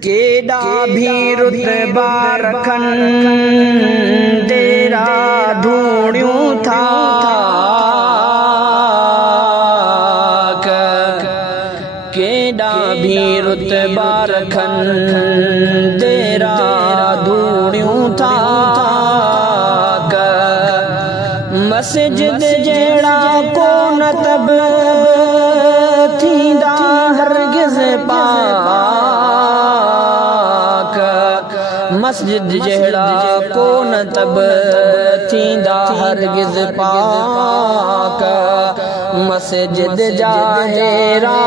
केॾा भी रुतबा रखनि तेरा धूणियूं था केॾा भी रुतबा रखनि तेरा धूणियूं था मस्जिद जहिड़ा कोन तब थींदा हरगिज़ पाक मस्जिद जहिड़ा कोन तब थींदा हरगिज़ पाक मस्जिद जा हेरा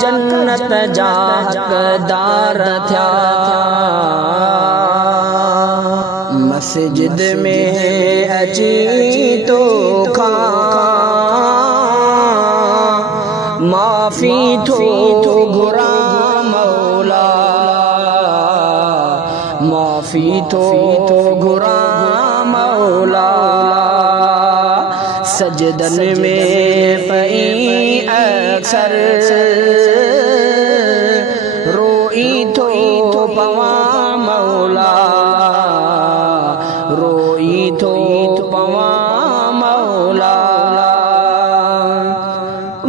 जन्नत जा हक़दार थिया मस्जिद में अची तो माफ़ी थो घुरां मौला माफ़ी थो घुरां मौला सजदन में पई अक्सर रोई थो पवां मौला रोई थो पवां मौला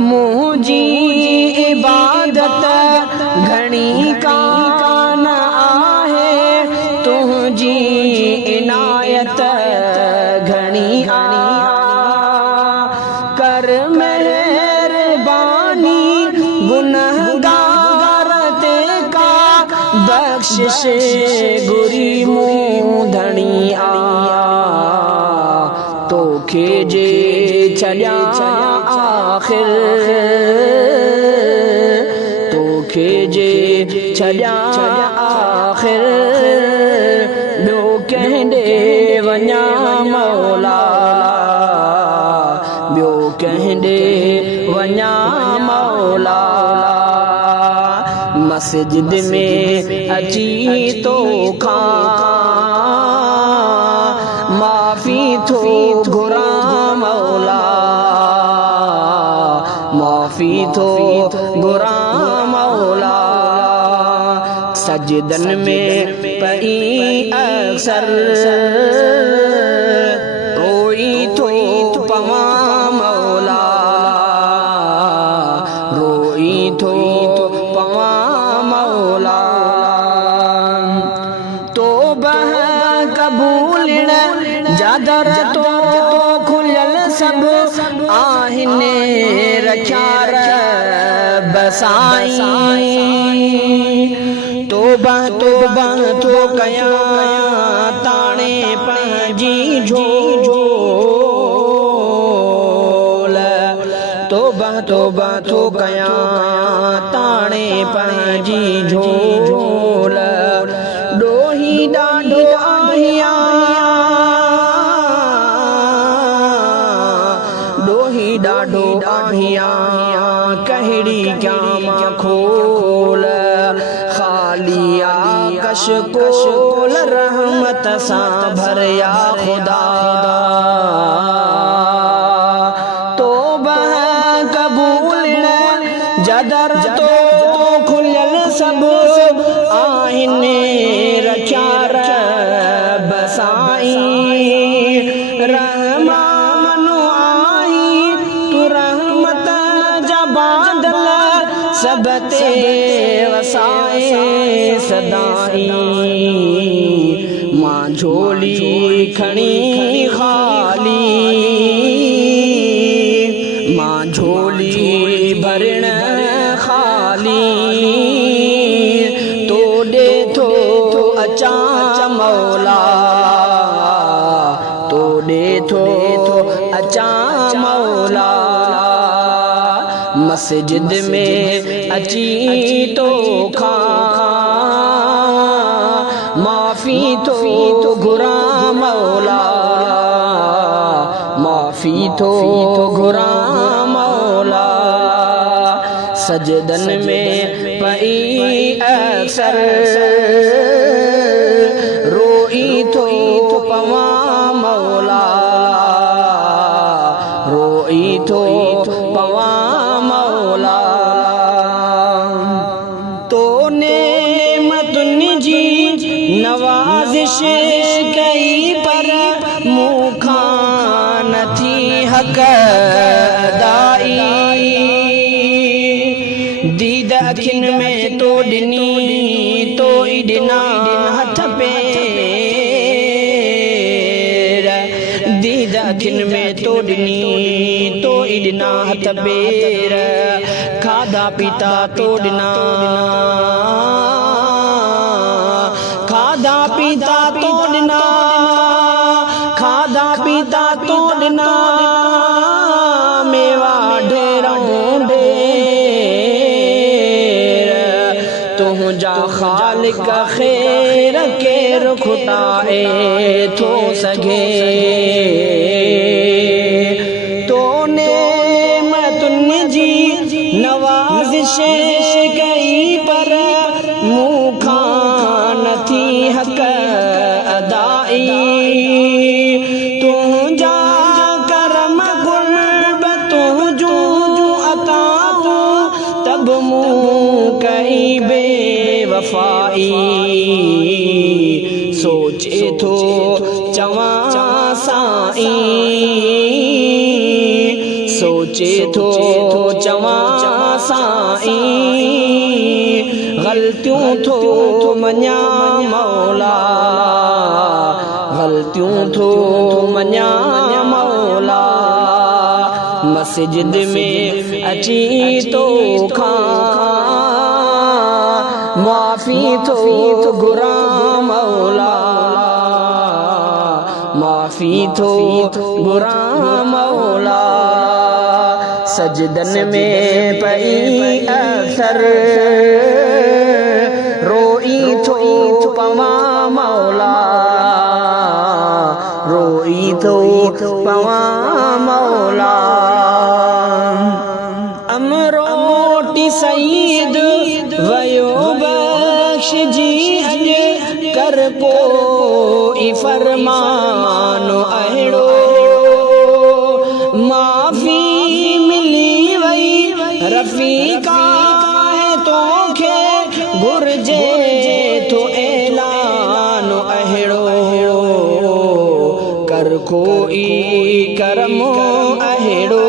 मुझी इबादत घणी कान आहे तुझी इनायत घणी कर मेहरबानी गुनहगार ते का बख्शिश गुरी मूं धणी तोखे जे छॾियां आख़िर तोखे जे छॾियां आख़िर ॿियो कंहिं ॾे वञां मौला ॿियो कंहिं ॾे वञां मौला मस्जिद में अची तो माफ़ी थो घुरां मौला माफ़ी थो घुरां मौला सजदन में पई अक्सर रोई थो पवां मौला रोई थो पवां मौला तौबा कबूल जादर तो खुलियल सब आहिनि रखिया बसाई तौबा तौबा तो कयां ताणे पंहिंजी झोल तौबा तौबा तो कयां ताणे पंहिंजी झोल ॾोही ॾाढो आहियां ॾोही ॾाढो आहियां कहिड़ी कयां खोल ख़ाली आकाश कोल रहमत सां भरिया ख़ुदा तौबा कबूल जदर तो खुलियल सब आहिनि रखिया बसाई रहमान आई तू रहमत जा बादल सब ते वसाए सदाई मां झोली खणी खाली मां झोली भरण खाली तो ॾे थो अचां मौला तो ॾे थो अचां मौला मस्जिद में अची तो माफ़ी थो घुरां मौला माफ़ी थो घुरां मौला सजदन में पई अक्सर रोई थो पवां मौला रोई थो पवां मौला तो ने तुंहिंजी नवाज़िश कई पर मूंखां नथी हक़ अदाई दीद अखियुनि में तो ॾिनी तो ई ॾिना हथ पेर दीद अखियुनि में तो ॾिनी तो ई ॾिना हथ पेर खाधा पीता तो ॾिना खाधा पीता तो ॾिना खाधा पीता तो ॾिना मेवा ढेरों ढेर तुंहिंजा ख़ालिक ख़ैर केरु खुटाए थो सघे तो नेमतुनि जी नवाज़िश कई पर मूंखां नथी हक़ अदाई तुंहिंजा करम गुर्ब तुंहिंजूं अताऊं तब मूं कई बेवफ़ाई सोचे थो चवां साईं सोचे थो चवां साईं ग़लतियूं थो मञा मौला ग़लतियूं थो मञा मौला मस्जिद में अची तो खां माफ़ी थो घुरां मौला माफ़ी थो घुरां मौला सजदन में पई अक्सर रोई थो पवां मौला रोई थो पवां मौला अमरोटी सईद वयो बख्शजी अॼु कर कोई फरमानो अहिड़ो माफ़ी मिली वई रफ़ीका तोखे घुर्जे तो ऐलान अहिड़ो कर कोई करम अहिड़ो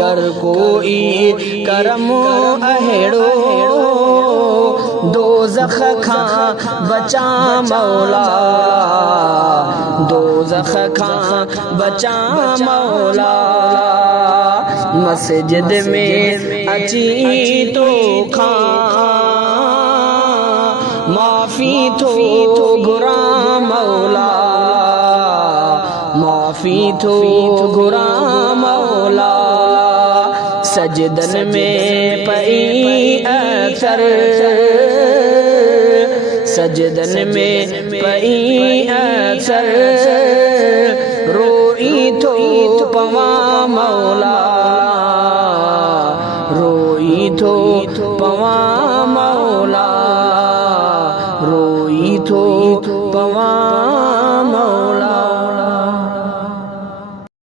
कर कोई करम अहिड़ो दोज़ख खां बचा मौला दोज़ख खां बचा मौला मस्जिद में अची तो खां माफ़ी थो घुरां मौला माफ़ी थो घुरां मौला सजदन में पई अक्सर सजदन में पई अक्सर रोई थो पवां मौला रोई थो पवां मौला रोई थो पवां